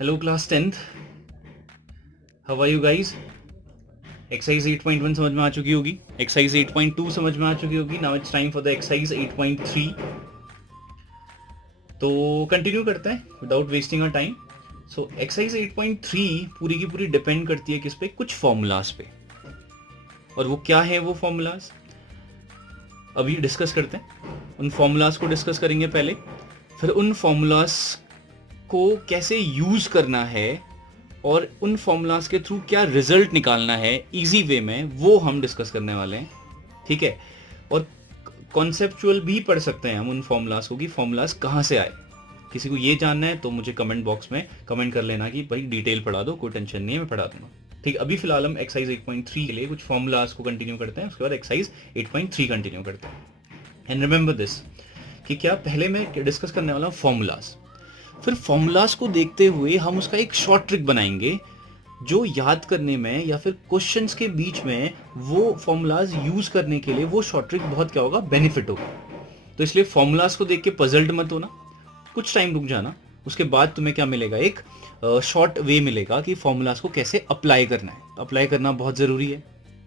Hello class 10th. How are you guys? Exercise 8.1 समझ में आ चुकी होगी, एक्सरसाइज 8.2 समझ में आ चुकी होगी. Now it's time for the exercise 8.3. तो कंटिन्यू करते हैं without wasting a time. So exercise 8.3 पूरी की पूरी डिपेंड करती है किस पे? कुछ फॉर्मूलाज पे. और वो क्या है वो फॉर्मूलाज अभी डिस्कस करते हैं. उन फॉर्मूलाज को डिस्कस करेंगे पहले, फिर उन फॉर्मूलाज को कैसे यूज करना है और उन फॉर्मूलाज के थ्रू क्या रिजल्ट निकालना है इजी वे में, वो हम डिस्कस करने वाले हैं. ठीक है. और कॉन्सेप्चुअल भी पढ़ सकते हैं हम उन फॉर्मूलाज को कि फॉर्मूलाज कहाँ से आए. किसी को ये जानना है तो मुझे कमेंट बॉक्स में कमेंट कर लेना कि भाई डिटेल पढ़ा दो, कोई टेंशन नहीं है, मैं पढ़ा दूंगा. ठीक. अभी फिलहाल हम एक्सरसाइज 8.3 के लिए कुछ फॉर्मूलाज को कंटिन्यू करते हैं, उसके बाद एक्सरसाइज 8.3 कंटिन्यू करते हैं. एंड रिमेंबर दिस कि क्या पहले मैं डिस्कस करने वाला हूँ फॉर्मूलाज. फिर फॉर्मूलाज को देखते हुए हम उसका एक शॉर्ट ट्रिक बनाएंगे जो याद करने में या फिर क्वेश्चंस के बीच में वो फॉर्मूलाज यूज करने के लिए वो शॉर्ट ट्रिक बहुत क्या होगा, बेनिफिट होगा. तो इसलिए फॉर्मूलाज को देख के पजल्ड मत होना, कुछ टाइम रुक जाना. उसके बाद तुम्हें क्या मिलेगा, एक शॉर्ट वे मिलेगा कि फॉर्मूलाज को कैसे अप्लाई करना है. अप्लाई करना बहुत ज़रूरी है.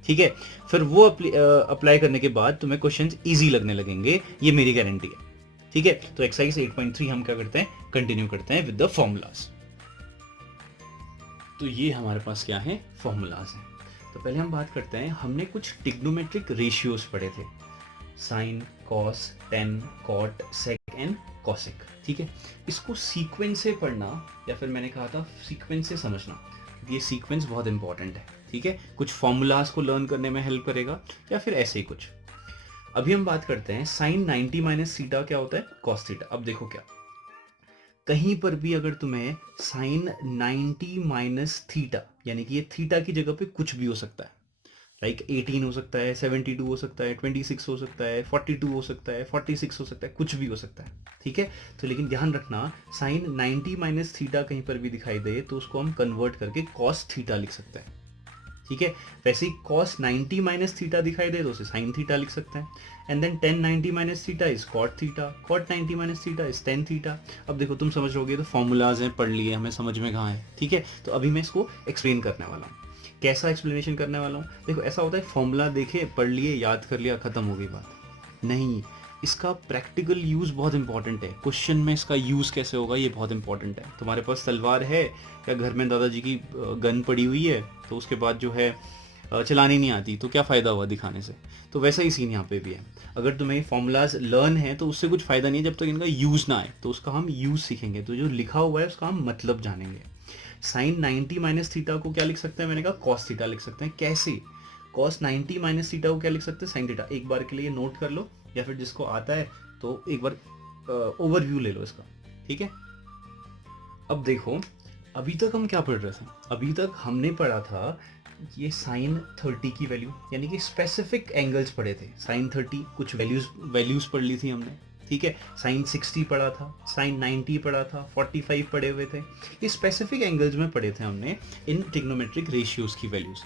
ठीक है. फिर वो अप्लाई करने के बाद तुम्हें क्वेश्चंस इजी लगने लगेंगे, ये मेरी गारंटी है. ठीक है. तो एक्सरसाइज 8.3 हम क्या करते हैं, कंटिन्यू करते हैं विद द फॉर्मूलाज. तो ये हमारे पास क्या है, फॉर्मूलाज हैं. तो पहले हम बात करते हैं, हमने कुछ ट्रिग्नोमेट्रिक रेशियोज पढ़े थे, sine, cos, tan, cot, sec and cosec. ठीक है. इसको सीक्वेंस से पढ़ना या फिर मैंने कहा था सीक्वेंस से समझना, ये सीक्वेंस बहुत इंपॉर्टेंट है. ठीक है. कुछ फॉर्मूलाज को लर्न करने में हेल्प करेगा या फिर ऐसे ही कुछ. अभी हम बात करते हैं साइन 90 माइनस थीटा क्या होता है, कॉस थीटा. अब देखो क्या, कहीं पर भी अगर तुम्हें साइन 90 माइनस थीटा, यानी कि ये थीटा की जगह पे कुछ भी हो सकता है, लाइक 18 हो सकता है, 72 हो सकता है, 26 हो सकता है, 42 हो सकता है, 46 हो सकता है, कुछ भी हो सकता है. ठीक है. तो लेकिन ध्यान रखना, साइन 90 माइनस थीटा कहीं पर भी दिखाई दे तो उसको हम कन्वर्ट करके कॉस थीटा लिख सकते हैं. ठीक है. वैसे ही कॉस 90 माइनस थीटा दिखाई दे तो उसे साइन थीटा लिख सकते हैं. And then tan 90 minus theta is cot theta, cot 90 minus theta is tan theta. अब देखो तुम समझ रहोगे, तो फॉर्मूलाज हैं, पढ़ लिए, हमें समझ में कहाँ है. ठीक है. तो अभी मैं इसको एक्सप्लेन करने वाला हूँ. कैसा एक्सप्लेनेशन करने वाला हूँ, देखो ऐसा होता है फॉर्मूला देखे, पढ़ लिए, याद कर लिया, खत्म हो गई बात. नहीं, इसका प्रैक्टिकल यूज़ बहुत इंपॉर्टेंट है. क्वेश्चन में इसका यूज़ कैसे होगा ये बहुत इंपॉर्टेंट है. तुम्हारे पास तलवार है या घर में दादाजी की गन पड़ी हुई है, तो उसके बाद जो है चलानी नहीं आती, तो क्या फ़ायदा हुआ दिखाने से. तो वैसा ही सीन यहाँ पे भी है. अगर तुम्हें फॉर्मूलाज लर्न है तो उससे कुछ फ़ायदा नहीं है जब तक इनका यूज़ ना आए. तो उसका हम यूज़ सीखेंगे, तो जो लिखा हुआ है उसका हम मतलब जानेंगे. साइन 90 माइनस थीटा को क्या लिख सकते हैं, मैंने कहा कॉस थीटा लिख सकते हैं. कैसे? कॉस 90 माइनस थीटा को क्या लिख सकते हैं, साइन थीटा. एक बार के लिए नोट कर लो, या फिर जिसको आता है तो एक बार ओवरव्यू ले लो इसका. ठीक है. अब देखो, अभी तक हम क्या पढ़ रहे थे, अभी तक हमने पढ़ा था ये साइन 30 की वैल्यू, यानी कि स्पेसिफिक एंगल्स पढ़े थे. साइन 30 कुछ वैल्यूज पढ़ ली थी हमने. ठीक है. साइन 60 पढ़ा था, साइन 90 पढ़ा था, 45 पढ़े हुए थे. ये स्पेसिफिक एंगल्स में पढ़े थे हमने इन ट्रिग्नोमेट्रिक रेशियोज की वैल्यूज.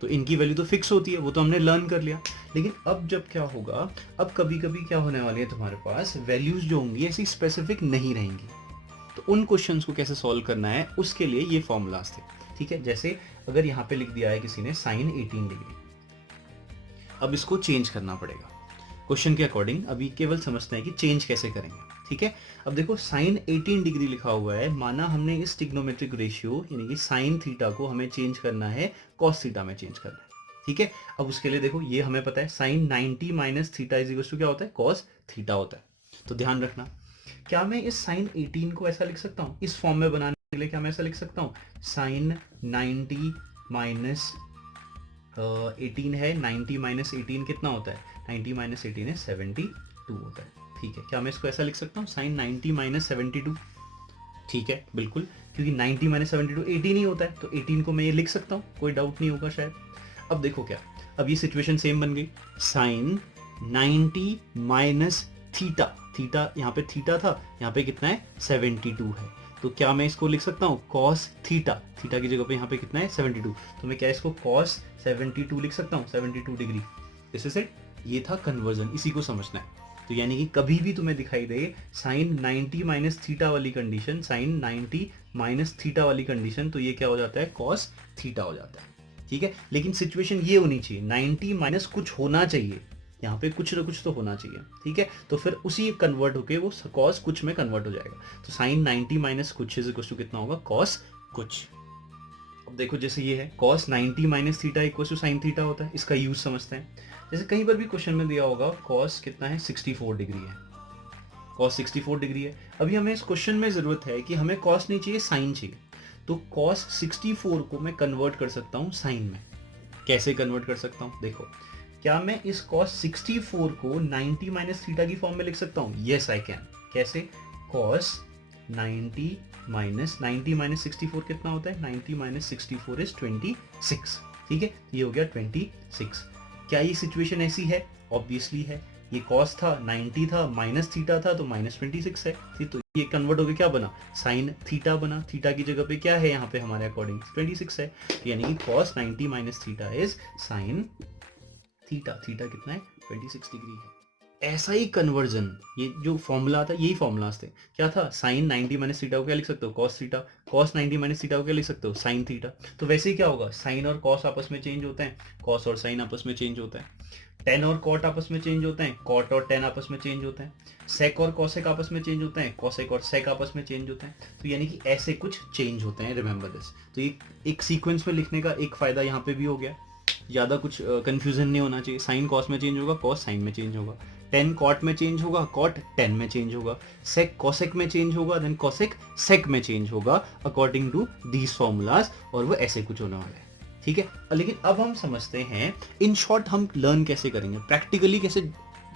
तो इनकी वैल्यू तो फिक्स होती है, वो तो हमने लर्न कर लिया. लेकिन अब जब क्या होगा, अब कभी कभी क्या होने वाली है, तुम्हारे पास वैल्यूज जो होंगी ऐसी स्पेसिफिक नहीं रहेंगी. तो उन क्वेश्चंस को कैसे सॉल्व करना है, उसके लिए ये फॉर्मूलाज थे. ठीक है. जैसे अगर यहाँ पे लिख दिया है किसी ने साइन 18 डिग्री, अब इसको चेंज करना पड़ेगा क्वेश्चन के अकॉर्डिंग. अभी केवल समझते हैं कि चेंज कैसे करेंगे. ठीक है. अब देखो साइन 18 डिग्री लिखा हुआ है, माना हमने इस ट्रिग्नोमेट्रिक रेशियो यानी कि साइन थीटा को हमें चेंज करना है कॉस थीटा में चेंज करना है. ठीक है. अब उसके लिए देखो, ये हमें पता है sine 90 minus theta is equal to क्या होता है, कॉस थीटा होता है. तो ध्यान रखना, क्या मैं इस साइन 18 को ऐसा लिख सकता हूँ, इस फॉर्म में बनाने के लिए क्या मैं ऐसा लिख सकता हूँ, साइन 90 माइनस 18 है, 90 माइनस 18 कितना होता है, 90 माइनस 18 है 72 होता है. ठीक है. क्या मैं इसको ऐसा लिख सकता हूँ, साइन 90 माइनस 72. ठीक है, बिल्कुल, क्योंकि 90 माइनस 72 18 ही होता है, तो 18 को मैं ये लिख सकता हूँ, कोई डाउट नहीं होगा शायद. अब देखो क्या, अब ये सिचुएशन सेम बन गई. साइन 90 माइनस थीटा, थीटा यहाँ पे थीटा था, यहाँ पे कितना है 72 है. तो क्या मैं इसको लिख सकता हूँ कॉस थीटा, थीटा की जगह पे यहाँ पे कितना है 72, तो मैं क्या इसको कॉस 72 लिख सकता हूँ, 72 डिग्री. This is it. ये था कन्वर्जन, इसी को समझना है. तो यानी कि कभी भी तुम्हें दिखाई दे साइन 90 माइनस थीटा वाली कंडीशन, साइन 90 माइनस थीटा वाली कंडीशन, तो ये क्या हो जाता है, कॉस थीटा हो जाता है। ठीक है, लेकिन सिचुएशन ये होनी चाहिए 90 माइनस कुछ होना चाहिए, यहाँ पे कुछ ना कुछ तो होना चाहिए। ठीक है, तो फिर उसी कन्वर्ट होके वो कॉस कुछ में कन्वर्ट हो जाएगा। तो साइन 90 माइनस कुछ इज इक्वल टू कितना होगा, कॉस कुछ। अब देखो जैसे ये है cos 90 minus theta equal to sine theta होता है, इसका यूज समझते हैं। जैसे कहीं पर भी क्वेश्चन में दिया होगा कॉस कितना है, 64 डिग्री है, कॉस 64 डिग्री है। अभी हमें इस क्वेश्चन में जरूरत है कि हमें कॉस नहीं चाहिए, साइन चाहिए। तो कॉस 64 को मैं कन्वर्ट कर सकता हूँ साइन में। कैसे कन्वर्ट कर सकता हूँ, देखो क्या मैं इस cos 64 को 90 माइनस थीटा की फॉर्म में लिख सकता हूँ? Yes I can. कैसे? cos 90 माइनस 64 कितना होता है? 90 माइनस 64 इज 26। ठीक है, ये हो गया 26। क्या ये सिचुएशन ऐसी है? ऑब्वियसली है। ये cos था, 90 था, माइनस थीटा था, तो माइनस 26 है। ठीक, तो ये कन्वर्ट होकर क्या बना, साइन थीटा बना। थीटा की जगह पे क्या है यहाँ पे हमारे अकॉर्डिंग 26 है, यानी कि cos 90 minus theta is sine theta. Theta कितना है, 26 डिग्री है। ऐसा ही कन्वर्जन, ये जो फॉर्मूला था यही फॉर्मूलाज थे। क्या था, साइन 90 माइनस थीटा को क्या लिख सकते हो, cos theta. Cos 90 minus theta को क्या लिख सकते हो, साइन थीटा। तो वैसे ही क्या होगा, साइन और कॉस आपस में चेंज होते हैं, कॉस और साइन आपस में चेंज होता है। टेन और कॉट आपस में चेंज होते हैं, कॉट और टेन आपस में चेंज होते हैं। सेक और कॉसेक आपस में चेंज होते हैं, कॉसेक और सेक आपस में चेंज होते हैं। तो यानी कि ऐसे कुछ चेंज होते हैं, रिमेंबर दिस। तो ये एक सीक्वेंस में लिखने का एक फायदा यहाँ पे भी हो गया, ज़्यादा कुछ कंफ्यूजन नहीं होना चाहिए। साइन कॉस में चेंज होगा, कॉस साइन में चेंज होगा। टेन कॉट में चेंज होगा, कॉट टेन में चेंज होगा। सेक कॉसेक में चेंज होगा, देन कॉसेक सेक में चेंज होगा अकॉर्डिंग टू दीज फॉर्मूलाज, और वो ऐसे कुछ होने वाला है। ठीक है, लेकिन अब हम समझते हैं इन शॉर्ट हम लर्न कैसे करेंगे, प्रैक्टिकली कैसे,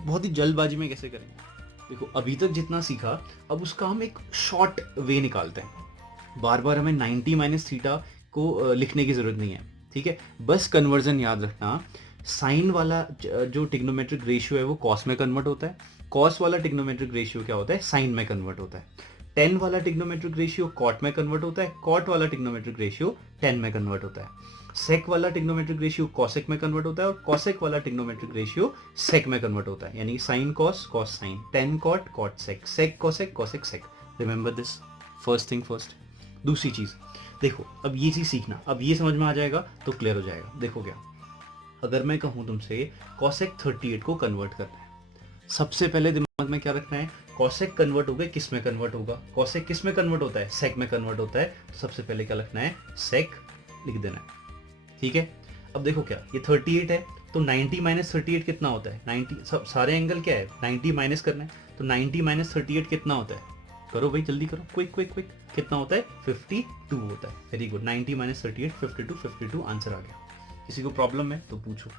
बहुत ही जल्दबाजी में कैसे करेंगे। देखो अभी तक जितना सीखा, अब उसका हम एक शॉर्ट वे निकालते हैं। बार बार हमें 90 माइनस थीटा को लिखने की जरूरत नहीं है। ठीक है, बस कन्वर्जन याद रखना, साइन वाला जो टिग्नोमेट्रिक रेशियो है वो कॉस में कन्वर्ट होता है, कॉस वाला टिग्नोमेट्रिक रेशियो क्या होता है, साइन में कन्वर्ट होता है। टेन वाला टिग्नोमेट्रिक रेशियो कॉट में कन्वर्ट होता है, कॉट वाला टिग्नोमेट्रिक रेशियो टेन में कन्वर्ट होता है। सेक वाला टिग्नोमेट्रिक रेशियो कॉसेक में कन्वर्ट होता है, और कॉसेक वाला टिग्नोमेट्रिक रेशियो सेक में कन्वर्ट होता है, यानी sine cos, cos sine, tan cot, cot sec, sec cosec, cosec sec. Remember this, first thing first. दूसरी चीज देखो, अब ये चीज सीखना, अब ये समझ में आ जाएगा तो क्लियर हो जाएगा। देखो क्या, अगर मैं कहूं तुमसे कॉसेक 38 को कन्वर्ट करना है, सबसे पहले दिमाग में क्या रखना है, कॉसेक कन्वर्ट हो गए किस में कन्वर्ट होगा, कॉसेक किस में कन्वर्ट होता है, सेक में कन्वर्ट होता है। तो सबसे पहले क्या लिखना है, सेक लिख देना है। ठीक है, अब देखो क्या, ये 38 है, तो 90 माइनस 38 कितना होता है, 90, सब सारे एंगल क्या है, 90 माइनस करना है, तो 90 माइनस 38 कितना होता है, करो भाई जल्दी करो, क्विक क्विक क्विक, कितना होता है, 52 होता है। वेरी गुड, 90 माइनस 38 52 आंसर आ गया। किसी को प्रॉब्लम है तो पूछो।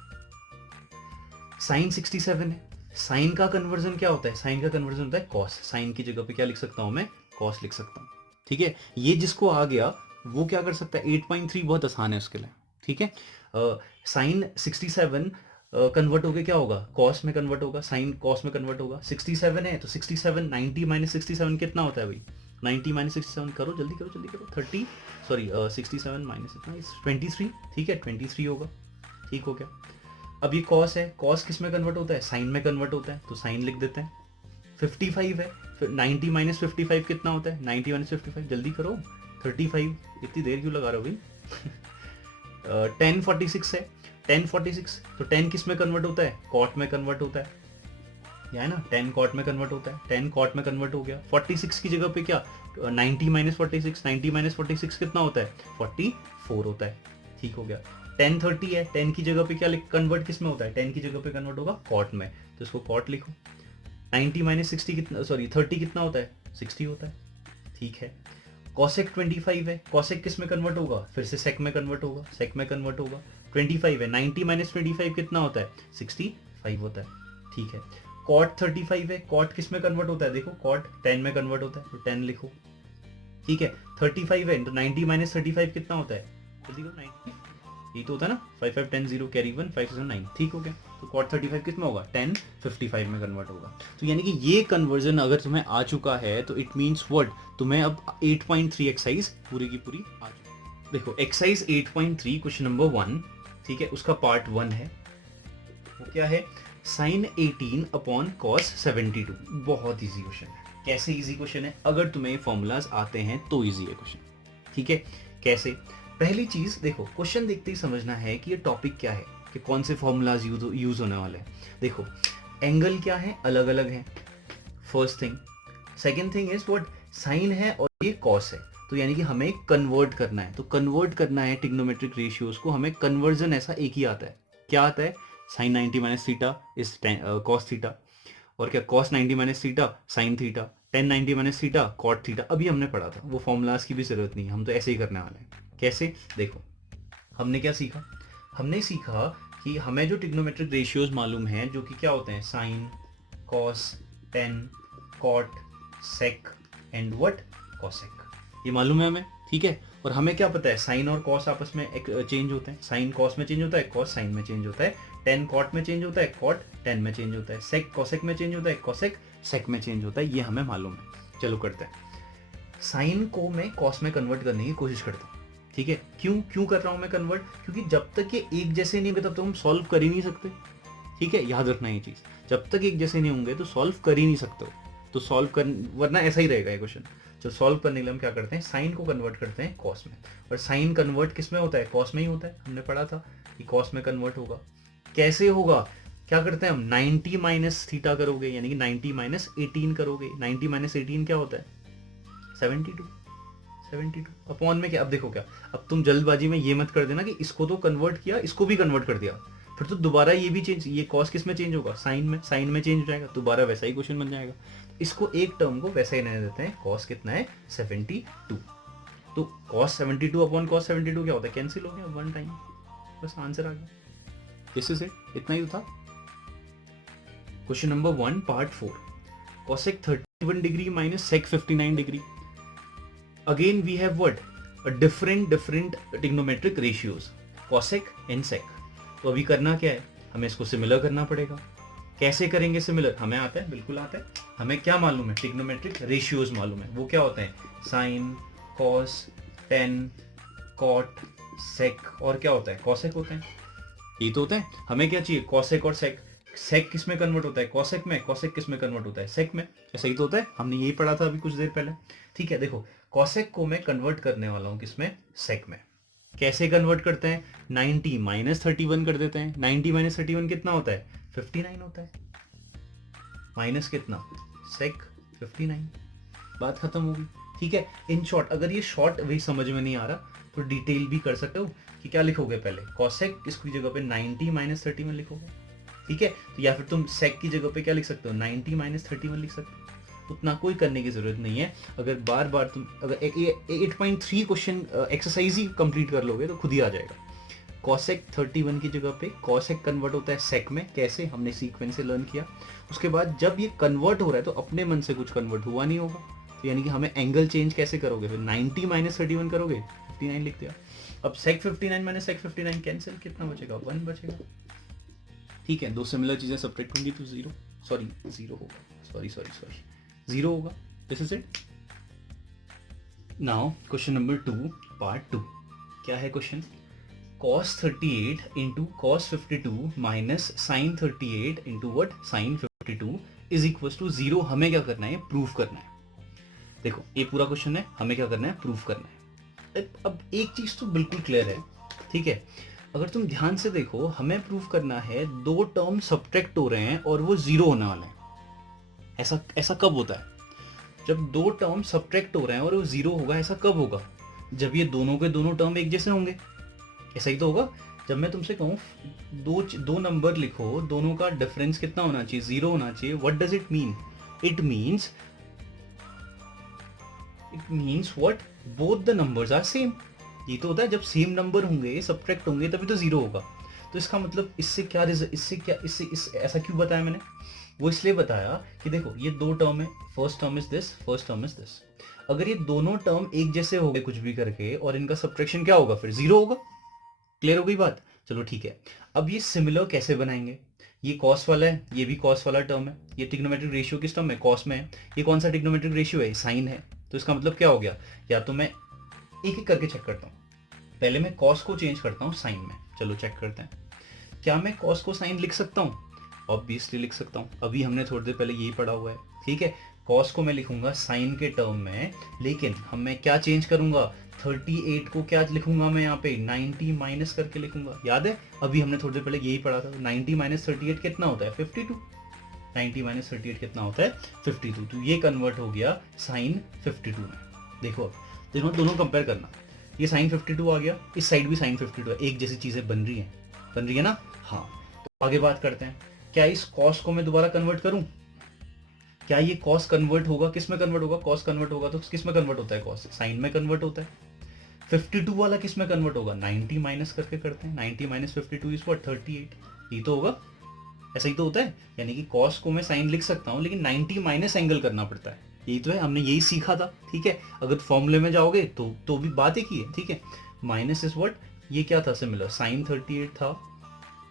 साइन 67 है, साइन का कन्वर्जन क्या होता है, साइन का कन्वर्जन होता है कॉस। साइन की जगह पे क्या लिख सकता हूं मैं, कॉस लिख सकता हूं। ठीक है, ये जिसको आ गया वो क्या कर सकता है, 8.3 बहुत आसान है उसके लिए। ठीक है, साइन 67 कन्वर्ट होके क्या होगा, कॉस में कन्वर्ट होगा, साइन कॉस में कन्वर्ट होगा। 67 है तो 67, 90 माइनस 67 कितना होता है भाई, 90 माइनस 67 करो जल्दी करो जल्दी करो, 30 सॉरी 67 माइनस 23। ठीक है, 23 होगा। ठीक हो गया। अब ये कॉस है, कॉस किस में कन्वर्ट होता है, साइन में कन्वर्ट होता है, तो साइन लिख देते हैं। 55 है, फिर 90 माइनस 55 कितना होता है, 90 माइनस 55 जल्दी करो, 35। इतनी देर क्यों लगा रहे हो भाई। 1046 है, 1046 तो 10 किस में कन्वर्ट होता है, कॉट में कन्वर्ट होता है, या है ना, 10 कॉट में कन्वर्ट होता है, 10 कॉट में कन्वर्ट हो गया। 46 की जगह पे क्या, 90 माइनस 46, 90 माइनस 46 कितना होता है, 44 होता है। ठीक हो गया। 10 30 है, 10 की जगह पे क्या कन्वर्ट किस में होता है, 10 की जगह पे कन्वर्ट होगा कॉट में, तो इसको कॉट लिखो। 90 माइनस 60 कितना, सॉरी 30 कितना होता है, 60 होता है। ठीक है, कॉसेक 25 है, कॉसेक किस में कन्वर्ट होगा, फिर से सेक में कन्वर्ट होगा, सेक में कन्वर्ट होगा। 25 है, 90 माइनस 25 कितना होता है, 65 होता है। ठीक है, कॉट 35 है, कॉट किस में कन्वर्ट होता है, देखो कॉट 10 में कन्वर्ट होता है, तो 10 लिखो। ठीक है, 35 है तो 90 माइनस 35 कितना होता है, जल्दी करो, 90 ये तो होता है ना, 5 5 10 0 कैरी 1 5 7 9। ठीक हो गया, तो कॉट 35 कितना होगा, 10 55 में कन्वर्ट होगा। तो यानी कि ये कन्वर्जन अगर तुम्हें आ चुका है तो इट मीन्स व्हाट, तुम्हें अब 8.3 एक्सरसाइज पूरी की पूरी आ चुकी। देखो एक्सरसाइज 8.3 क्वेश्चन नंबर 1, ठीक है, उसका पार्ट 1 है। वो क्या है, साइन 18 अपॉन कॉस 72। बहुत इजी क्वेश्चन है। कैसे इजी क्वेश्चन है? अगर तुम्हें फॉर्मूलाज आते हैं तो इजी है क्वेश्चन। ठीक है, कैसे? पहली चीज देखो, क्वेश्चन देखते ही समझना है कि ये टॉपिक क्या है, कि कौन से फॉर्मूलाज यूज होने वाले हैं। देखो, एंगल क्या है, अलग अलग है, first thing. Second thing is what, sine है और ये कॉस है, तो यानी कि हमें कन्वर्ट करना है। तो कन्वर्ट करना है ट्रिग्नोमेट्रिक रेशियोज को, हमें कन्वर्जन ऐसा एक ही आता है। क्या आता है? Sine 90 minus theta is cos theta, और क्या cos 90 minus theta sine theta, tan 90 minus theta cot theta. अभी हमने पढ़ा था, वो फॉर्मूलाज की भी जरूरत नहीं है, हम तो ऐसे ही करने वाले हैं। कैसे? देखो, हमने क्या सीखा? हमने सीखा कि हमें जो ट्रिग्नोमेट्रिक रेशियोज मालूम है, जो कि क्या होते हैं, sine, cos, tan, cot, sec and what, cosec, ये मालूम है हमें। ठीक है, और हमें क्या पता है, साइन और कॉस आपस में चेंज होते हैं, साइन कॉस में चेंज होता है, कॉस साइन में चेंज होता है, टेन कॉट में चेंज होता है, कॉट टेन में चेंज होता है, सेक कॉसेक में चेंज होता है, कॉसेक सेक में चेंज होता है। ये हमें मालूम है। चलो करते हैं, साइन को मैं कॉस में कन्वर्ट करने की कोशिश करता हूँ। ठीक है, क्यों क्यों कर रहा हूं मैं कन्वर्ट? क्योंकि जब तक ये एक जैसे नहीं होंगे तब तक हम सॉल्व कर ही नहीं सकते। ठीक है, याद रखना ये चीज, जब तक एक जैसे नहीं होंगे तो सॉल्व कर ही नहीं सकते हो। तो सॉल्व कर, वरना ऐसा ही रहेगा ये क्वेश्चन। जो सॉल्व करने के लिए हम क्या करते हैं, साइन को कन्वर्ट करते हैं कॉस में, और साइन कन्वर्ट किस में होता है, कॉस में ही होता है। हमने पढ़ा था कि कॉस में कन्वर्ट होगा। कैसे होगा? क्या करते हैं हम, 90 माइनस थीटा करोगे, यानी कि 90 माइनस 18 करोगे। 90 माइनस 18 क्या होता है, 72। 72 अपॉन में क्या, अब देखो क्या, अब तुम जल्दबाजी में ये मत कर देना कि इसको तो कन्वर्ट किया, इसको भी कन्वर्ट कर दिया, फिर तो दोबारा ये भी चेंज, ये कॉस किस में चेंज होगा, साइन में, साइन में चेंज हो जाएगा, दोबारा वैसा ही क्वेश्चन बन जाएगा। इसको एक टर्म को वैसे ही रहने देते हैं, कॉस कितना है, 72। तो कॉस 72 अपॉन कॉस 72 क्या होता है, कैंसिल हो गया वन टाइम, बस आंसर आ गया। दिस इज इट, इतना ही था। Question number 1 part 4, cosec 31 degree minus sec 59 degree. Again we have what, a different trigonometric ratios, cosec and sec। तो अभी करना क्या है, हमें इसको सिमिलर करना पड़ेगा। कैसे करेंगे सिमिलर? हमें आता है, बिल्कुल आता है। हमें क्या मालूम है, ट्रिग्नोमेट्रिक रेशियोज मालूम है। वो क्या होते हैं, साइन, कॉस, टेन, कॉट, सेक, और क्या होता है, कॉसेक होता है। ये तो होता है। हमें क्या चाहिए, कॉसेक और सेक। सेक किस में कन्वर्ट होता है, कॉसेक में, कॉसेक किस में कन्वर्ट होता है, सेक में। ऐसा ही तो होता है, हमने यही पढ़ा था अभी कुछ देर पहले। ठीक है, देखो, कॉसेक को मैं कन्वर्ट करने वाला हूं किसमें, सेक में। कैसे कन्वर्ट करते हैं, 90 माइनस 31 कर देते हैं। 90 माइनस 31 कितना होता है, 59 होता है। माइनस कितना, सेक 59, बात खत्म होगी। ठीक है, इन शॉर्ट, अगर ये शॉर्ट वे समझ में नहीं आ रहा तो डिटेल भी कर सकते हो कि क्या लिखोगे, पहले कॉसेक इसकी जगह पे 90 माइनस 31 लिखोगे। ठीक है, तो या फिर तुम सेक की जगह पे क्या लिख सकते हो, 90 माइनस 31 लिख सकते हो। उतना कोई करने की जरूरत नहीं है। अगर बार बार तुम अगर 8.3 क्वेश्चन एक्सरसाइज ही कंप्लीट कर लोगे तो खुद ही आ जाएगा। कॉसेक 31 की जगह पे कॉसेक कन्वर्ट होता है सेक में। कैसे, हमने सीक्वेंस से लर्न किया। उसके बाद जब ये कन्वर्ट हो रहा है तो अपने मन से कुछ कन्वर्ट हुआ नहीं होगा, तो यानी कि हमें एंगल चेंज कैसे करोगे, फिर 90 माइनस 31 करोगे, 59 लिख दिया। अब सेक 59 माइनस सेक 59 कैंसिल, कितना बचेगा, 1 बचेगा। ठीक है, दो सिमिलर चीजें सब्ट्रैक्ट होंगी तो जीरो होगा, सॉरी 0 होगा। This is it. Now question number 2 part 2। क्या है question, cos 38 into cos 52 minus sine 38 into what, sine 52 is equal to 0। हमें क्या करना है, प्रूफ करना है। देखो, ये पूरा क्वेश्चन है, हमें क्या करना है, प्रूफ करना है। अब एक चीज तो बिल्कुल क्लियर है। ठीक है, अगर तुम ध्यान से देखो, हमें प्रूफ करना है दो टर्म सब्ट्रैक्ट हो रहे हैं और वो 0 होने वाले हैं। ऐसा कब होता है, जब दो टर्म सब्ट्रैक्ट हो रहे हैं और वो 0 होगा। ऐसा कब होगा, जब ये दोनों के दोनों टर्म एक जैसे होंगे। ऐसा ही तो होगा। जब मैं तुमसे कहूँ दो नंबर लिखो, दोनों का डिफरेंस कितना होना चाहिए, 0 होना चाहिए। What does it mean, it means what, both the numbers are same. ये तो होता है, जब सेम नंबर होंगे, सब्ट्रैक्ट होंगे, तभी तो 0 होगा। तो इसका मतलब इससे ऐसा क्यों बताया मैंने, वो इसलिए बताया कि देखो, ये दो टर्म है, first term is this, first term is this. अगर ये दोनों टर्म एक जैसे हो गए कुछ भी करके, और इनका सब्ट्रैक्शन क्या होगा, फिर 0 होगा। क्लियर हो गई बात? चलो ठीक है। अब ये सिमिलर कैसे बनाएंगे, ये कॉस वाला है, ये भी कॉस वाला टर्म है। ये ट्रिग्नोमेट्रिक रेशियो किस टर्म है, कॉस में है। ये कौन सा ट्रिग्नोमेट्रिक रेशियो है, साइन है। तो इसका मतलब क्या हो गया, या तो मैं एक एक करके चेक करता हूँ। पहले मैं कॉस को चेंज करता हूँ साइन में। चलो चेक करते हैं, क्या मैं कॉस को साइन लिख सकता हूँ। ऑब्वियसली लिख सकता हूँ, अभी हमने थोड़ी देर पहले यही पढ़ा हुआ है, ठीक है। कॉस को मैं लिखूंगा साइन के टर्म में, लेकिन मैं क्या चेंज करूंगा, 38 को क्या लिखूंगा मैं यहाँ पे 90 माइनस करके लिखूंगा। याद है अभी हमने थोड़ी देर पहले यही पढ़ा था, 90 माइनस 38 कितना होता है 52, 90 माइनस 38 कितना होता है 52। तो ये कन्वर्ट हो गया साइन 52 में। देखो देखो दोनों कंपेयर करना, ये साइन 52 आ गया, इस साइड भी साइन 52 है, एक जैसी चीजें बन रही है ना। हाँ तो आगे बात करते हैं, क्या इस कॉस को मैं दोबारा कन्वर्ट करूं, क्या ये कॉस कन्वर्ट होगा, किस में कन्वर्ट होगा, कॉस कन्वर्ट होगा तो किस में कन्वर्ट होता है, कॉस साइन में कन्वर्ट होता है। 52 वाला किस में कन्वर्ट होगा, 90 माइनस करके करते हैं, 90 माइनस 52 इज व्हाट 38, ये तो होगा, ऐसा ही तो होता है। यानी कि कॉस को मैं साइन लिख सकता हूँ, लेकिन 90 माइनस एंगल करना पड़ता है, यही तो है, हमने यही सीखा था, ठीक है। अगर फॉर्मूले में जाओगे तो भी बात एक ही है, ठीक है। माइनस इज व्हाट, ये क्या था सिमिलर, साइन 38 था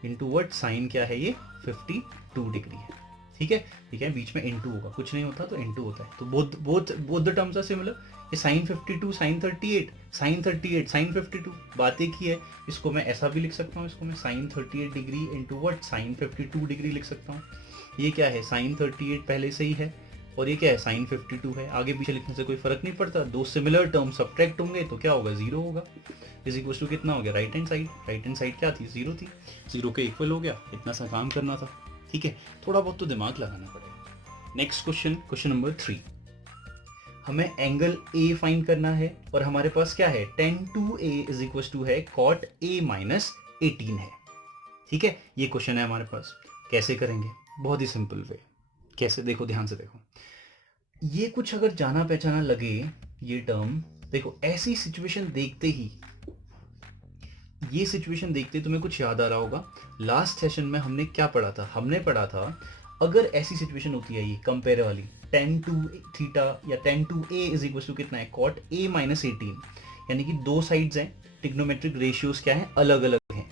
इंटू व्हाट, साइन क्या है ये 52 डिग्री है, ठीक है। ठीक है, बीच में इंटू होगा, कुछ नहीं होता तो इंटू होता है, तो both the terms are similar. ये साइन 52 साइन 38 साइन 38 साइन 52 बात एक ही है। इसको मैं ऐसा भी लिख सकता हूँ, इसको मैं sine 38 degree into what sine 52 degree लिख सकता हूँ। ये क्या है, साइन 38 पहले से ही है, और ये क्या है साइन 52 है, आगे पीछे लिखने से कोई फर्क नहीं पड़ता, दो सिमिलर टर्म सब्ट्रैक्ट होंगे तो क्या होगा, जीरो होगा। इज इक्वल टू कितना हो गया, राइट हैंड साइड क्या थी, जीरो थी, जीरो के इक्वल हो गया, इतना सा काम करना था, ठीक है। थोड़ा बहुत तो दिमाग लगाना पड़ेगा। नेक्स्ट क्वेश्चन नंबर 3, हमें एंगल ए फाइंड करना है, और हमारे पास क्या है, tan 2a is equal to है cot a माइनस 18 है, ठीक है। ये क्वेश्चन है हमारे पास, कैसे करेंगे, बहुत ही सिंपल वे, कैसे देखो ध्यान से देखो, ये कुछ अगर जाना पहचाना लगे ये टर्म, देखो ऐसी सिचुएशन देखते ही, ये सिचुएशन देखते तुम्हें कुछ याद आ रहा होगा, लास्ट सेशन में हमने क्या पढ़ा था, हमने पढ़ा था अगर ऐसी सिचुएशन होती है ये कंपेयर वाली, tan 2 थीटा या tan 2a is equal to कितना है, cot a माइनस 18, यानी कि दो साइड्स हैं, ट्रिग्नोमेट्रिक रेशियोज क्या है, अलग अलग हैं,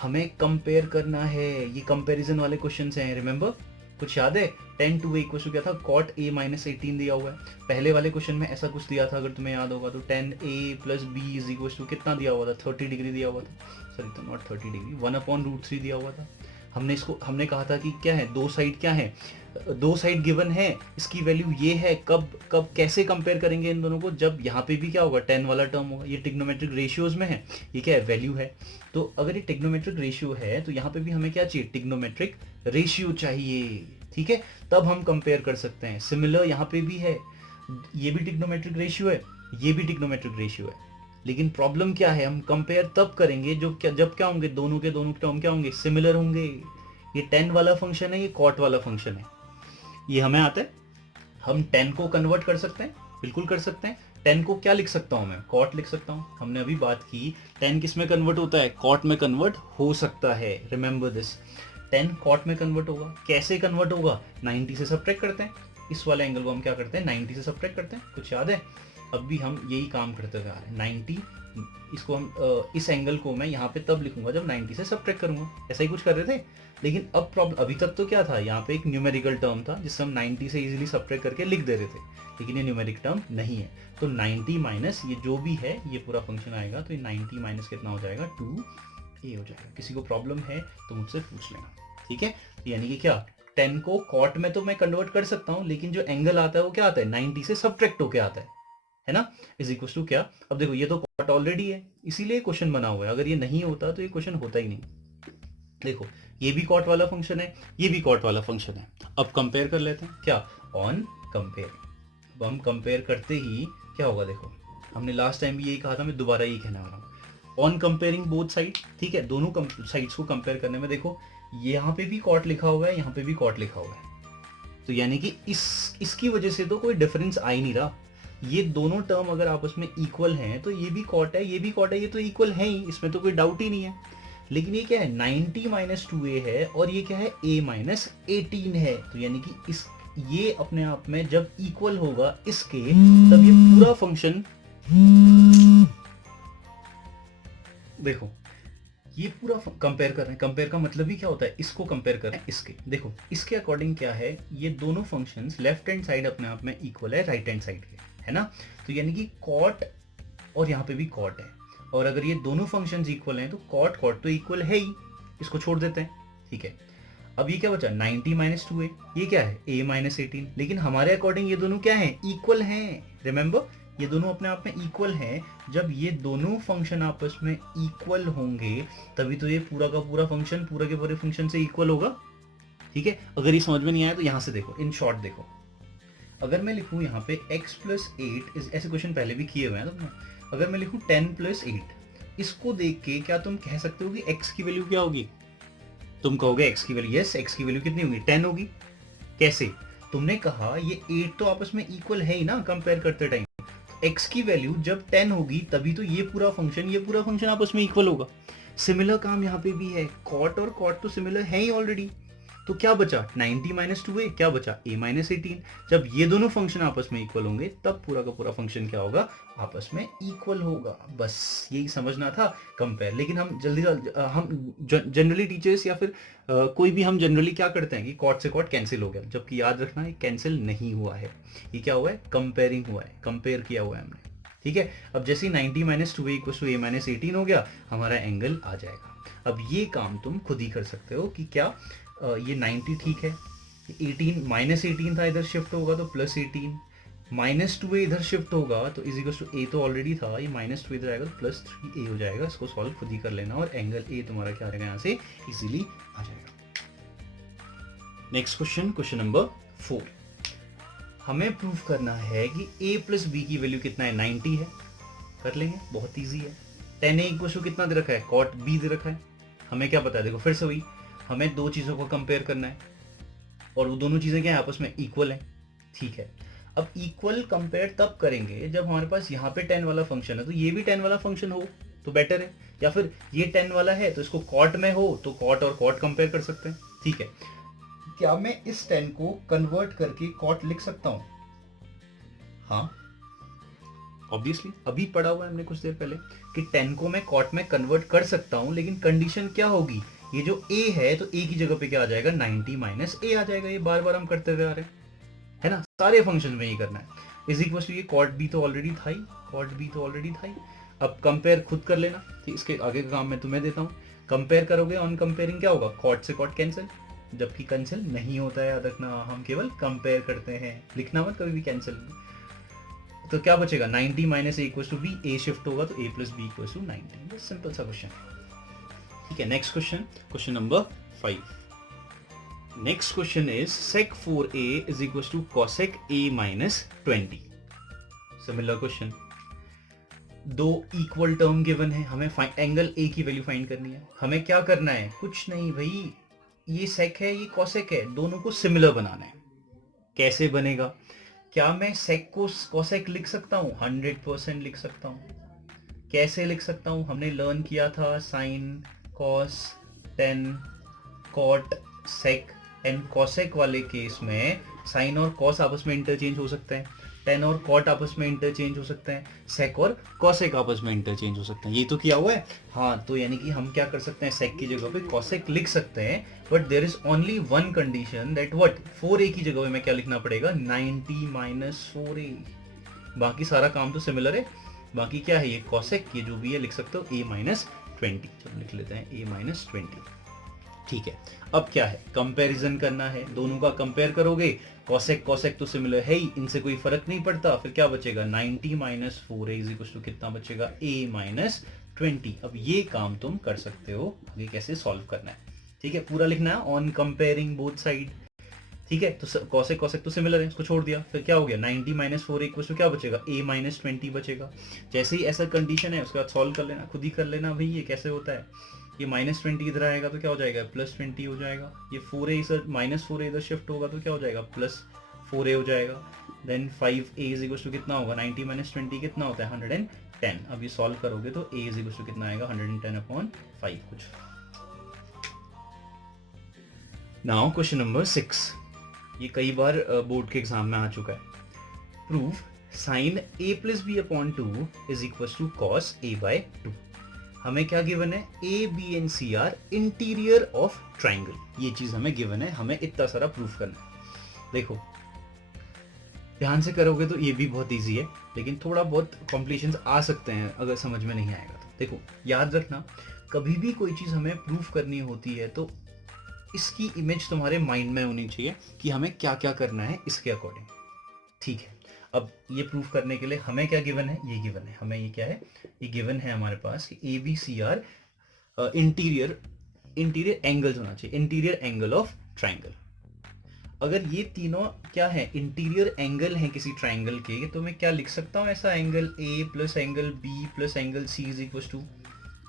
हमें कंपेयर करना है, ये कंपैरिजन वाले क्वेश्चंस हैं, रिमेंबर कुछ याद है, tan 2a इक्वल टू क्या था, cot a माइनस 18 दिया हुआ है, पहले वाले क्वेश्चन में ऐसा कुछ दिया था अगर तुम्हें याद होगा, तो tan a plus b is equal to कितना दिया हुआ था, 30 डिग्री दिया हुआ था, सॉरी तो नॉट 30 डिग्री, 1/√3 दिया हुआ था। हमने कहा था कि क्या है, दो साइड क्या है, दो साइड गिवन है, इसकी वैल्यू ये है, कब कैसे कंपेयर करेंगे इन दोनों को, जब यहाँ पे भी क्या होगा, tan वाला टर्म होगा, ये ट्रिग्नोमेट्रिक रेशियोज में है, ये क्या है, वैल्यू है, तो अगर ये ट्रिग्नोमेट्रिक रेशियो है तो यहाँ पे भी हमें क्या चाहिए, ट्रिग्नोमेट्रिक रेशियो चाहिए, ठीक है, तब हम कंपेयर कर सकते हैं। सिमिलर यहाँ पे भी है, ये भी ट्रिग्नोमेट्रिक रेशियो है, ये भी ट्रिग्नोमेट्रिक रेशियो है, लेकिन प्रॉब्लम क्या है, हम कंपेयर तब करेंगे जब क्या होंगे, दोनों के दोनों टर्म क्या होंगे, सिमिलर होंगे। ये tan वाला फंक्शन है, ये cot वाला फंक्शन है, ये हमें आता है, हम tan को कन्वर्ट कर सकते हैं, बिल्कुल कर सकते हैं। tan को क्या लिख सकता हूं मैं, cot लिख सकता हूं, हमने अभी बात की tan किस में कन्वर्ट होता है, cot में कन्वर्ट हो सकता है, रिमेंबर दिस, tan cot में कन्वर्ट होगा, कैसे कन्वर्ट होगा, 90 से सब्ट्रैक्ट करते हैं, इस वाले एंगल को हम क्या करते हैं, 90 से सब्ट्रैक्ट करते हैं, कुछ याद है, अब भी हम यही काम करते हुए आ रहे हैं, 90, इसको हम इस एंगल को मैं यहाँ पे तब लिखूंगा जब 90 से सब्ट्रैक्ट करूंगा, ऐसा ही कुछ कर रहे थे। लेकिन अब प्रॉब्लम, अभी तक तो क्या था, यहाँ पे एक न्यूमेरिकल टर्म था जिससे हम 90 से इजीली सब्ट्रैक्ट करके लिख दे रहे थे, लेकिन ये न्यूमेरिक टर्म नहीं है, तो 90 माइनस ये जो भी है ये पूरा फंक्शन आएगा, तो ये 90 माइनस कितना हो जाएगा, 2a हो जाएगा। किसी को प्रॉब्लम है तो मुझसे पूछ लेना, ठीक है। यानी कि क्या, tan को cot में तो मैं कन्वर्ट कर सकता हूँ, लेकिन जो एंगल आता है वो क्या आता है, 90 से सब्ट्रैक्ट होके आता है ना, इज इक्वल टू क्या, अब देखो ये तो cot ऑलरेडी है, इसीलिए क्वेश्चन बना हुआ है, अगर ये नहीं होता तो ये क्वेश्चन होता ही नहीं। देखो ये भी cot वाला फंक्शन है, ये भी cot वाला फंक्शन है, अब कंपेयर कर लेते हैं, क्या, ऑन कंपेयर, अब हम कंपेयर करते ही क्या होगा, देखो हमने लास्ट टाइम भी यही कहा था, मैं दोबारा यही कहने वाला हूँ, ऑन कंपेयरिंग बोथ साइड, ठीक है, दोनों साइड्स को कंपेयर करने में, देखो यहाँ पे भी cot लिखा हुआ है, यहाँ पे भी cot लिखा हुआ है, तो यानी कि इसकी वजह से तो कोई डिफरेंस आ ही नहीं रहा, ये दोनों टर्म अगर आपस में इक्वल हैं तो ये भी cot है, ये भी cot है, ये तो इक्वल है ही, इसमें तो कोई डाउट ही नहीं है। लेकिन ये क्या है, 90 माइनस 2a है, और ये क्या है, a माइनस 18 है, तो यानी कि इस ये अपने आप में जब इक्वल होगा इसके, तब ये पूरा फंक्शन, देखो ये पूरा कंपेयर कर रहे हैं, कंपेयर का मतलब ही क्या होता है, इसको कंपेयर कर रहे हैं इसके, देखो इसके अकॉर्डिंग क्या है, ये दोनों फंक्शंस लेफ्ट हैंड साइड अपने आप में इक्वल है राइट हैंड साइड के, है ना, तो यानी कि cot और यहाँ पे भी cot है, और अगर ये दोनों फंक्शंस इक्वल हैं तो cot तो इक्वल है ही, इसको छोड़ देते हैं, ठीक है। अब ये क्या बचा 90 माइनस 2a, ये क्या है a माइनस 18, लेकिन हमारे अकॉर्डिंग ये दोनों क्या है इक्वल हैं, रिमेंबर ये दोनों अपने आप में इक्वल हैं। जब ये दोनों फंक्शन आपस में इक्वल होंगे तभी तो ये पूरा का पूरा फंक्शन पूरे के पूरे फंक्शन से इक्वल होगा। ठीक है, अगर ये समझ में नहीं आया तो यहां से देखो, इन शॉर्ट देखो, अगर मैं लिखूं यहाँ पे x प्लस 8, ऐसे क्वेश्चन पहले भी किए हुए हैं तुमने, अगर मैं लिखूं 10 प्लस 8, इसको देख के क्या तुम कह सकते हो कि x की वैल्यू क्या होगी? तुम कहोगे x की वैल्यू, यस x की वैल्यू कितनी होगी 10 होगी। कैसे? तुमने कहा ये 8 तो आपस में इक्वल है ही ना कंपेयर करते टाइम, x की वैल्यू जब 10 होगी तभी तो ये पूरा फंक्शन आपस में इक्वल होगा। सिमिलर काम यहाँ पे भी है, कॉट और कॉट तो सिमिलर है ही ऑलरेडी, तो क्या बचा 90 माइनस 2a, क्या बचा a माइनस 18। जब ये दोनों फंक्शन आपस में इक्वल होंगे तब पूरा का पूरा फंक्शन क्या होगा आपस में इक्वल होगा। बस यही समझना था कंपेयर। लेकिन हम जल्दी हम जनरली टीचर्स या फिर कोई भी हम जनरली क्या करते हैं कि कॉट से कॉट कैंसिल हो गया, जबकि याद रखना ये कैंसिल नहीं हुआ है, ये क्या हुआ है कंपेयरिंग हुआ है, कंपेयर किया हुआ है हमने। ठीक है, अब जैसे 90 minus 2a equal to a minus 18 हो गया, हमारा एंगल आ जाएगा। अब ये काम तुम खुद ही कर सकते हो कि क्या ये 90 ठीक है, 18 माइनस 18 था, इधर शिफ्ट होगा तो प्लस 18, माइनस 2a इधर शिफ्ट होगा तो इज इक्वल टू a तो ऑलरेडी था, ये माइनस 2 इधर आएगा तो प्लस 3a हो जाएगा। इसको सॉल्व खुद ही कर लेना और एंगल a तुम्हारा क्या आ जाएगा यहाँ से इजीली आ जाएगा। नेक्स्ट क्वेश्चन, क्वेश्चन नंबर 4, हमें प्रूफ करना है कि a प्लस बी की वैल्यू कितना है 90 है। कर लेंगे, बहुत ईजी है। 10a इक्वल टू कितना दे रखा है कॉट b दे रखा है, हमें क्या पता है, देखो फिर से वही, हमें दो चीज़ों को कंपेयर करना है और वो दोनों चीज़ें क्या है आपस में इक्वल है। ठीक है, अब इक्वल कंपेयर तब करेंगे जब हमारे पास यहाँ पे 10 वाला फंक्शन है तो ये भी 10 वाला फंक्शन हो तो बेटर है, या फिर ये 10 वाला है तो इसको कॉट में हो तो कॉट और कॉट कंपेयर कर सकते हैं। ठीक है, क्या मैं इस 10 को कन्वर्ट करके कॉट लिख सकता हूँ? हाँ ऑब्वियसली, अभी पढ़ा हुआ है हमने कुछ देर पहले कि 10 को मैं कॉट में कन्वर्ट कर सकता हूँ, लेकिन कंडीशन क्या होगी, ये जो a है तो a की जगह पे क्या आ जाएगा 90 माइनस a आ जाएगा। ये बार बार हम करते हुए आ रहे हैं, है ना, सारे फंक्शन में ही करना है। इज इक्वल टू ये कॉट b तो ऑलरेडी था ही, कॉट b तो ऑलरेडी था ही। अब कंपेयर खुद कर लेना, ठीक, इसके आगे का काम मैं तुम्हें देता हूँ। कंपेयर करोगे, ऑन कंपेयरिंग क्या होगा, कॉट से कॉट कैंसिल, जबकि कैंसिल नहीं होता है, याद रखना, हम केवल कंपेयर करते हैं, लिखना मत कभी भी कैंसिल। तो क्या बचेगा 90 minus A equal to B, A shift होगा तो a plus B equal to 90। बस सिंपल सा क्वेश्चन। ठीक है, next question, question number 5। Next question is sec 4a is equal to cosec a minus 20। Similar question, दो equal term given है, हमें angle a की वैल्यू फाइंड करनी है। हमें क्या करना है, कुछ नहीं भाई, ये sec है ये cosec है, दोनों को सिमिलर बनाना है। कैसे बनेगा, क्या मैं sec को cosec लिख सकता हूँ? 100% लिख सकता हूँ। कैसे लिख सकता हूँ, हमने लर्न किया था sin cos tan cot sec and cosec वाले केस में sin और cos आपस में इंटरचेंज हो सकते हैं, tan और cot आपस में इंटरचेंज हो सकते हैं, sec और cosec आपस में इंटरचेंज हो सकते हैं। ये तो किया हुआ है। हाँ, तो यानी कि हम क्या कर सकते हैं, sec की जगह पे cosec लिख सकते हैं, but there is only one condition that what, 4a की जगह पे मैं क्या लिखना पड़ेगा 90 माइनस 4a। बाकी सारा काम तो सिमिलर है। बाकी क्या है, ये cosec, ये जो भी है लिख सकते हो a माइनस 20, चलो लिख लेते हैं a माइनस 20। ठीक है, अब क्या है, कंपैरिजन करना है, दोनों का कंपेयर करोगे, cosec cosec तो सिमिलर है ही, इनसे कोई फर्क नहीं पड़ता, फिर क्या बचेगा 90 minus 4a is equal to कितना बचेगा a माइनस 20। अब ये काम तुम कर सकते हो, ये कैसे सॉल्व करना है। ठीक है, पूरा लिखना है ऑन कंपेयरिंग बोथ साइड। ठीक है, तो cosec cosec तो सिमिलर है, इसको छोड़ दिया, फिर क्या हो गया 90 माइनस 4 इक्वल टू क्या बचेगा a माइनस 20 बचेगा। जैसे ही ऐसा कंडीशन है उसके बाद सॉल्व कर लेना, खुद ही कर लेना भाई ये कैसे होता है। ये माइनस 20 इधर आएगा तो क्या हो जाएगा प्लस 20 हो जाएगा, ये 4a इधर माइनस 4a इधर शिफ्ट होगा तो क्या हो जाएगा प्लस 4a हो जाएगा। Then 5a is equal to कितना होगा 90 माइनस 20 कितना होता है 110। अब ये सॉल्व करोगे तो a इज इक्वल टू कितना आएगा 110 अपॉन 5 कुछ। नाउ क्वेश्चन नंबर 6, ये कई बार बोर्ड के एग्जाम में आ चुका है। Prove sine a plus B upon 2 is equal to cos a by 2। हमें क्या गिवन है, A B and C are interior of triangle, ये चीज हमें गिवन है, हमें इतना सारा प्रूफ करना है। देखो ध्यान से करोगे तो ये भी बहुत इजी है, लेकिन थोड़ा बहुत कॉम्प्लिकेशंस आ सकते हैं अगर समझ में नहीं आएगा तो। देखो याद रखना, कभी भी कोई चीज हमें प्रूफ करनी होती है तो इसकी इमेज तुम्हारे माइंड में होनी चाहिए कि हमें क्या क्या करना है इसके अकॉर्डिंग, ठीक है। अब ये प्रूफ करने के लिए हमें क्या गिवन है, ये गिवन है हमें, ये क्या है, ये गिवन है हमारे पास कि A B C are interior angles होना चाहिए, इंटीरियर एंगल ऑफ ट्राइंगल। अगर ये तीनों क्या है, इंटीरियर एंगल हैं किसी ट्राइंगल के, तो मैं क्या लिख सकता हूँ ऐसा, angle A plus angle B plus angle C is equal to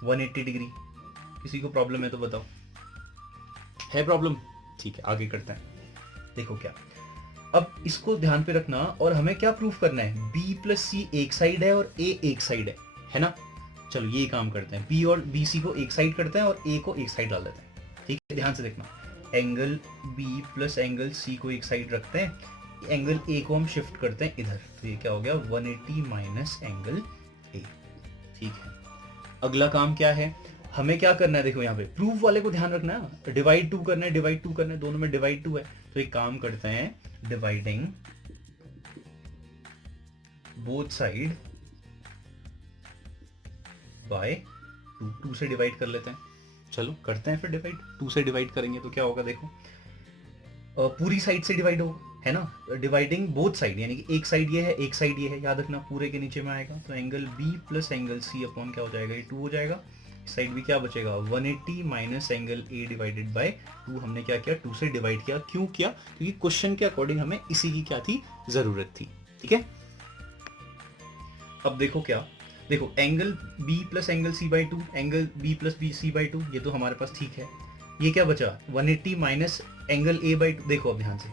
180 degree. किसी को प्रॉब्लम है तो बताओ, है प्रॉब्लम? ठीक है, आगे करते हैं। देखो क्या, अब इसको ध्यान पे रखना, और हमें क्या प्रूफ करना है, b प्लस सी एक साइड है और a एक साइड है ना। चलो ये काम करते हैं, b और bc को एक साइड करते हैं और a को एक साइड डाल देते हैं, ठीक है। ध्यान से देखना, angle b plus angle c को एक साइड रखते हैं, एंगल a को हम शिफ्ट करते हैं इधर, तो ये क्या हो गया 180 माइनस एंगल a, ठीक है। अगला काम क्या है, हमें क्या करना है, देखो यहाँ पे प्रूफ वाले को ध्यान रखना है, डिवाइड 2 करना है, डिवाइड 2 करना है, दोनों में डिवाइड 2 है, तो एक काम करते हैं, डिवाइडिंग बोथ साइड बाय 2 से डिवाइड कर लेते हैं। चलो करते हैं फिर डिवाइड, 2 से डिवाइड करेंगे तो क्या होगा, देखो पूरी साइड से डिवाइड होगा, है ना। डिवाइडिंग बोथ साइड, यानी कि एक साइड ये है, एक साइड ये है, याद रखना पूरे के नीचे में आएगा, तो angle B plus angle C upon क्या हो जाएगा, ये 2 हो जाएगा, साइड भी क्या बचेगा 180 minus angle A divided by 2। हमने क्या किया, 2 से डिवाइड किया, क्यों किया, क्योंकि क्वेश्चन के अकॉर्डिंग हमें इसी की क्या थी, जरूरत थी, ठीक है। अब देखो क्या, देखो angle b plus angle c by 2, angle b plus B C by 2, ये तो हमारे पास ठीक है। ये क्या बचा 180 माइनस एंगल a बाई 2, देखो अब ध्यान से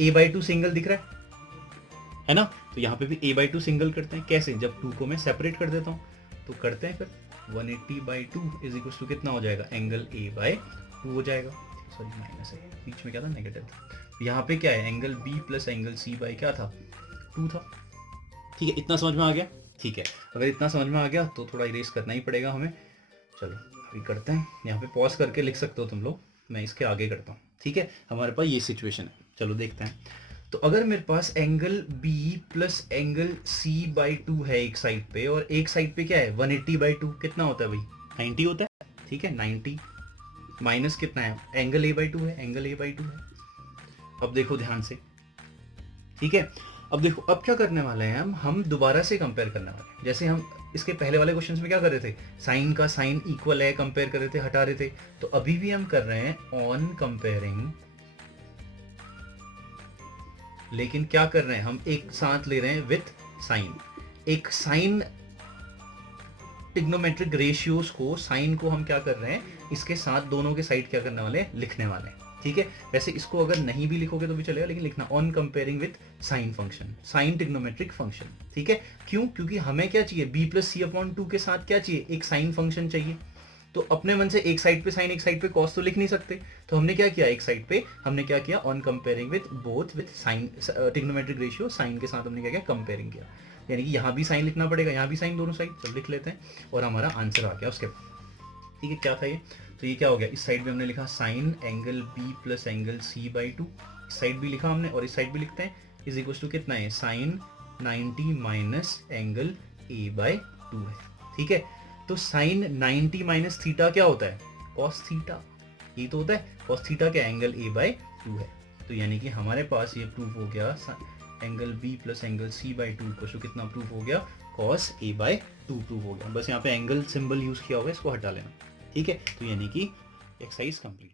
a बाई 2 सिंगल दिख रहा है ना, तो यहाँ पे भी a बाई 2 सिंगल करते हैं, कैसे, जब 2 को मैं सेपरेट कर देता हूँ, तो करते हैं फिर 180 बाई 2 इज इक्वल टू कितना हो जाएगा, एंगल a बाई 2 हो जाएगा, सॉरी माइनस है, बीच में क्या था, नेगेटिव था। यहाँ पे क्या है, angle b plus angle c by क्या था, 2 था, ठीक है। इतना समझ में आ गया, ठीक है। अगर इतना समझ में आ गया तो थोड़ा इरेज करना ही पड़ेगा हमें। चलो अभी करते हैं, यहाँ पे पॉज करके लिख सकते हो तुम लोग, मैं इसके आगे करता हूँ, ठीक है। हमारे पास ये सिचुएशन है, चलो देखते हैं। तो अगर मेरे पास angle b plus angle c by 2 है एक साइड पे, और एक साइड पे क्या है 180 बाई 2, कितना होता है भाई 90 होता है, ठीक है। 90 माइनस कितना है, एंगल a बाई 2 है, एंगल a बाई 2 है। अब देखो ध्यान से, ठीक है। अब देखो अब क्या करने वाले हैं हम दोबारा से कंपेयर करने वाले हैं, jैसे हम इसके पहले वाले क्वेश्चंस में क्या कर रहे थे, साइन का साइन इक्वल है कंपेयर कर रहे थे, हटा रहे थे, तो अभी भी हम कर रहे हैं ऑन कंपेयरिंग, लेकिन क्या कर रहे हैं हम एक साथ ले रहे हैं विथ साइन, एक साइन ट्रिग्नोमेट्रिक रेशियोज को, साइन को हम क्या कर रहे हैं इसके साथ दोनों के साइड क्या करने वाले हैं, लिखने वाले हैं, ठीक है। वैसे इसको अगर नहीं भी लिखोगे तो भी चलेगा, लेकिन लिखना on comparing with sine function, sine trigonometric function, ठीक है। क्यों, क्योंकि हमें क्या चाहिए, b प्लस सी अपॉन 2 के साथ क्या चाहिए, एक साइन फंक्शन चाहिए। तो अपने मन से एक साइड पे साइन एक साइड पे कॉस तो लिख नहीं सकते, तो हमने क्या किया, एक साइड पे हमने क्या किया, on comparing with both with sine trigonometric ratio, sine के साथ हमने क्या किया, कंपेयरिंग किया, यानी कि यहाँ भी साइन लिखना पड़ेगा, यहाँ भी साइन, दोनों साइड सब लिख लेते हैं, और हमारा आंसर आ गया उसके बाद, ठीक है। क्या था ये, तो ये क्या हो गया, इस साइड में हमने लिखा sign angle b plus angle c by 2, इस साइड भी लिखा हमने और इस साइड भी लिखते हैं, इज इक्वल टू कितना है, sine 90 minus angle a by 2 है, ठीक है। तो साइन 90 माइनस थीटा क्या होता है, कॉस थीटा, ये तो होता है कॉस थीटा का एंगल a बाई 2 है। तो यानी कि हमारे पास ये प्रूफ हो गया, angle b plus angle c by 2 को कितना प्रूफ हो गया, कॉस a बाई 2 प्रूफ हो गया। बस यहाँ पे एंगल सिंबल यूज किया होगा, इसको हटा लेना, ठीक है। तो यानी कि एक्सरसाइज कंप्लीट।